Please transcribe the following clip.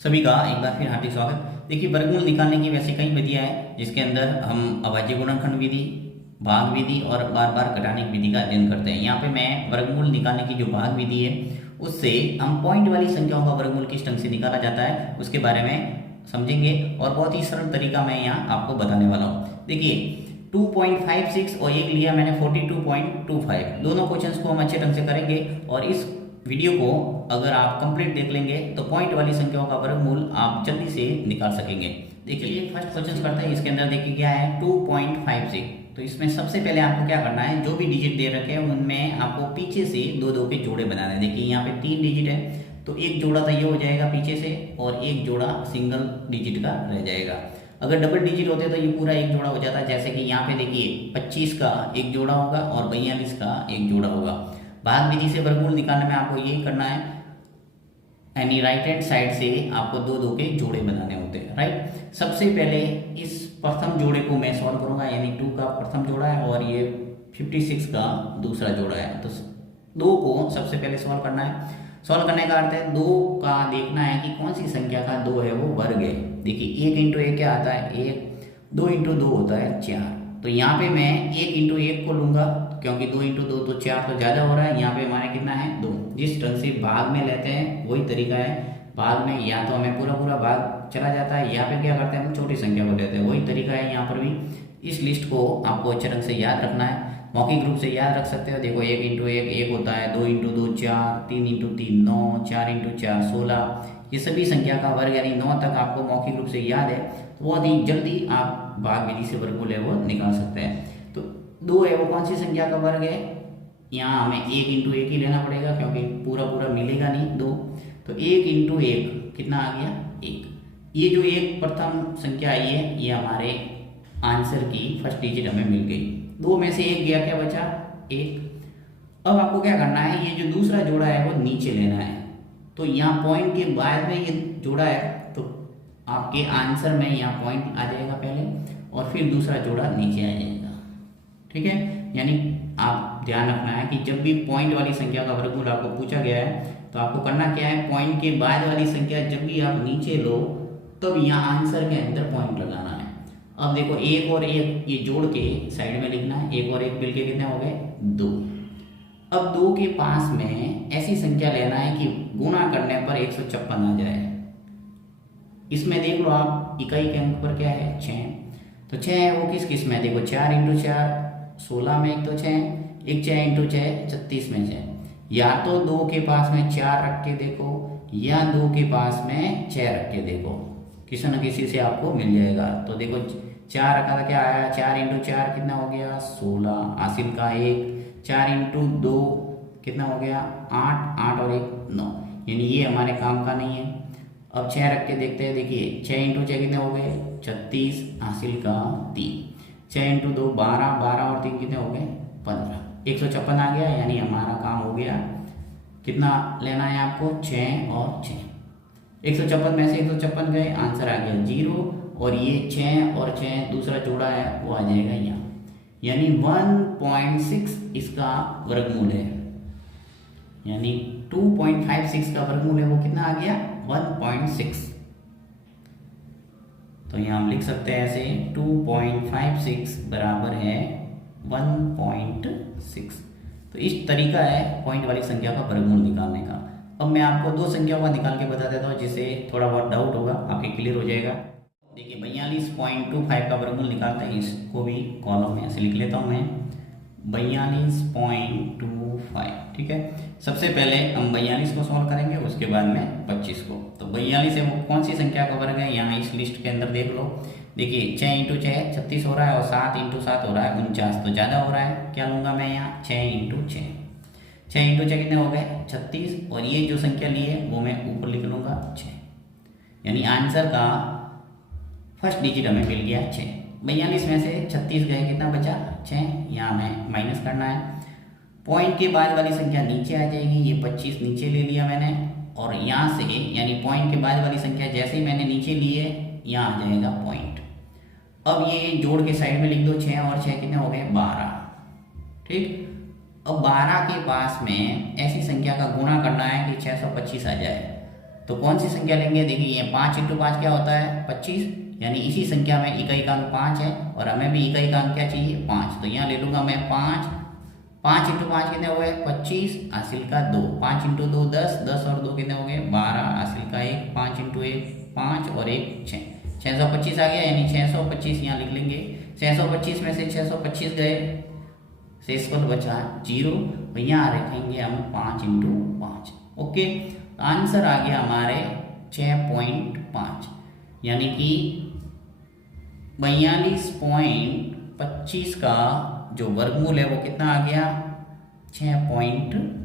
सभी का एक बार फिर हार्दिक स्वागत। देखिए, वर्गमूल निकालने की वैसे कई विधियां हैं जिसके अंदर हम अभाज्य गुणनखंड विधि, भाग विधि और बार बार घटाने की विधि का अध्ययन करते हैं। यहाँ पे मैं वर्गमूल निकालने की जो भाग विधि है उससे हम पॉइंट वाली संख्याओं का वर्गमूल किस ढंग से निकाला जाता है उसके बारे में समझेंगे और बहुत ही सरल तरीका मैं यहाँ आपको बताने वाला हूँ। देखिए, 2.56 और एक लिया मैंने 42.25, दोनों क्वेश्चंस को हम अच्छे ढंग से करेंगे और इस वीडियो को अगर आप कंप्लीट देख लेंगे तो पॉइंट वाली संख्याओं का वर्गमूल आप जल्दी से निकाल सकेंगे। देखिए, फर्स्ट क्वेश्चन करते हैं। इसके अंदर देखिए क्या है, 2.56। तो इसमें सबसे पहले आपको क्या करना है, जो भी डिजिट दे रखे हैं उनमें आपको पीछे से दो दो के जोड़े बनाने हैं। देखिए यहाँ पे 3 डिजिट है तो एक जोड़ा तो ये हो जाएगा पीछे से और एक जोड़ा सिंगल डिजिट का रह जाएगा। अगर डबल डिजिट होते तो ये पूरा एक जोड़ा हो जाता है। जैसे कि यहाँ पे देखिए 25 का एक जोड़ा होगा और 42 का एक जोड़ा होगा। भाग विधि से वर्गमूल निकालने में आपको यही करना है, यानी राइट हैंड साइड से आपको दो दो के जोड़े बनाने होते हैं। राइट, सबसे पहले इस प्रथम जोड़े को मैं सॉल्व करूंगा, यानी 2 का प्रथम जोड़ा है और ये 56 का दूसरा जोड़ा है। तो 2 को सबसे पहले सॉल्व करना है। सॉल्व करने का अर्थ है 2 का देखना है कि कौन सी संख्या का 2 है वो वर्ग है। देखिए 1 इंटू 1 क्या आता है, 1, 2 इंटू 2 होता है 4। तो यहाँ पे मैं 1 इंटू 1 को लूंगा क्योंकि 2 इंटू 2 तो 4 तो ज़्यादा हो रहा है। यहाँ पे हमारे कितना है, 2। जिस ढंग से भाग में लेते हैं वही तरीका है। भाग में या तो हमें पूरा पूरा भाग चला जाता है या फिर क्या करते हैं हम छोटी संख्या को लेते हैं, वही तरीका है यहाँ पर भी। इस लिस्ट को आपको अच्छे ढंग से याद रखना है, मौखिक रूप से याद रख सकते हो। देखो 1 इंटू 1 1 होता है, 2 इंटू 2 4, 3 इंटू 3 9, 4 इंटू 4 16। ये सभी संख्या का वर्ग यानी 9 तक आपको मौखिक रूप से याद है तो बहुत ही जल्दी आप भाग विधि से वर्गमूल है वो निकाल सकते हैं। तो 2 है वो कौन सी संख्या का वर्ग है, यहाँ हमें 1 इंटू 1 ही लेना पड़ेगा क्योंकि पूरा पूरा मिलेगा नहीं 2। तो 1 इंटू 1 कितना आ गया, 1। ये जो एक प्रथम संख्या आई है ये हमारे आंसर की फर्स्ट डिजिट हमें मिल गई। 2 में से 1 गया, क्या बचा, 1। अब आपको क्या करना है, ये जो दूसरा जोड़ा है वो नीचे लेना है। तो यहाँ पॉइंट के बाद में ये जोड़ा है तो आपके आंसर में यहाँ पॉइंट आ जाएगा पहले और फिर दूसरा जोड़ा नीचे आ जाएगा। ठीक है, यानी आप ध्यान रखना है कि जब भी पॉइंट वाली संख्या का वर्गमूल आपको पूछा गया है तो आपको करना क्या है, पॉइंट के बाद वाली संख्या जब भी आप नीचे लो तब यहाँ आंसर के अंदर पॉइंट लगाना है। अब देखो 1 और 1 ये जोड़ के साइड में लिखना है, 1 और 1 मिलके कितने हो गए, 2। अब 2 के पास में ऐसी संख्या लेना है कि गुणा करने पर 156 आ जाए। इसमें देख लो आप इकाई के अंक पर क्या है, 6। तो 6 है वो किस किस में, देखो 4 इंटू 4 16 में एक तो 6, एक 6 इंटू 6 36 में 6। या तो 2 के पास में 4 रख के देखो या 2 के पास में 6 रख के देखो, किसी न किसी से आपको मिल जाएगा। तो देखो 4 रखा था, क्या आया, 4 इंटू 4 कितना हो गया, 16। हासिल का 1, 4 इंटू 2 कितना हो गया, 8, 8 और 1 9, यानी ये हमारे काम का नहीं है। अब 6 रख के देखते हैं। देखिए 6 इंटू 6 कितने हो गए, 36, हासिल का 3। 6 इंटू 2 12, 12 और 3 कितने हो गए, 15। 156 आ गया, यानी हमारा काम हो गया। कितना लेना है आपको, 6 और 6। 156 में से 156 गए, आंसर आ गया 0। और ये 6 और 6 दूसरा जोड़ा है वो आ जाएगा यहाँ, यानी 1.6 इसका वर्गमूल है। यानी 2.56 का वर्गमूल है वो कितना आ गया, 1.6। तो यहाँ हम लिख सकते हैं ऐसे, 2.56 बराबर है 1.6। तो इस तरीका है पॉइंट वाली संख्या का वर्गमूल निकालने का। अब मैं आपको 2 संख्याओं का निकाल के बता देता हूँ जिससे थोड़ा बहुत डाउट होगा आपके क्लियर हो जाएगा। देखिए 42.25 का वर्गमूल निकालते हैं, इसको भी कॉलम में ऐसे लिख लेता हूँ मैं, 42.25। ठीक है, सबसे पहले हम 42 को सॉल्व करेंगे उसके बाद में 25 को। तो 42 है वो कौन सी संख्या का वर्ग है, यहाँ इस लिस्ट के अंदर देख लो। देखिए 6 इंटू 6 36 हो रहा है और 7 इंटू 7 हो रहा है 49, तो ज़्यादा हो रहा है। क्या लूँगा मैं यहाँ, 6 इंटू 6। 6 इंटू 6 कितने हो गए, 36। और ये जो संख्या ली है वो मैं ऊपर लिख लूँगा 6, यानी आंसर का फर्स्ट डिजिट हमें मिल गया 6। 42 में से 36 गए, कितना बचा, 6। यहाँ हमें माइनस करना है। पॉइंट के बाद वाली संख्या नीचे आ जाएगी, ये 25 नीचे ले लिया मैंने और यहाँ से यानी पॉइंट के बाद वाली संख्या जैसे ही मैंने नीचे ली है यहाँ आ जाएगा पॉइंट। अब ये जोड़ के साइड में लिख दो, 6 और 6 कितने हो गए, 12। ठीक, अब 12 के पास में ऐसी संख्या का गुणा करना है कि 625 आ जाए। तो कौन सी संख्या लेंगे? देखिए ये 5 इंटू 5 क्या होता है? 25, यानी इसी संख्या में इकाइकांक 5 है और हमें भी इकाइकांक क्या चाहिए? 5। तो यहाँ ले लूँगा मैं 5। 5 इंटू 5 कितने हो गए? 25, हासिल का 2। 5 इंटू 2 10, 10 और 2 कितने हो गए? 12, हासिल का 1। 5 इंटू 1 5 और 1 6, 625 आ गया, यानी 625 यहाँ लिख लेंगे। 625 में से 625 गए, शेषफल बचा 0, तो यहाँ रखेंगे हम 5 इंटू 5। ओके, आंसर आ गया हमारे 6.5, यानी कि 42.25 का जो वर्गमूल है वो कितना आ गया? 6.5।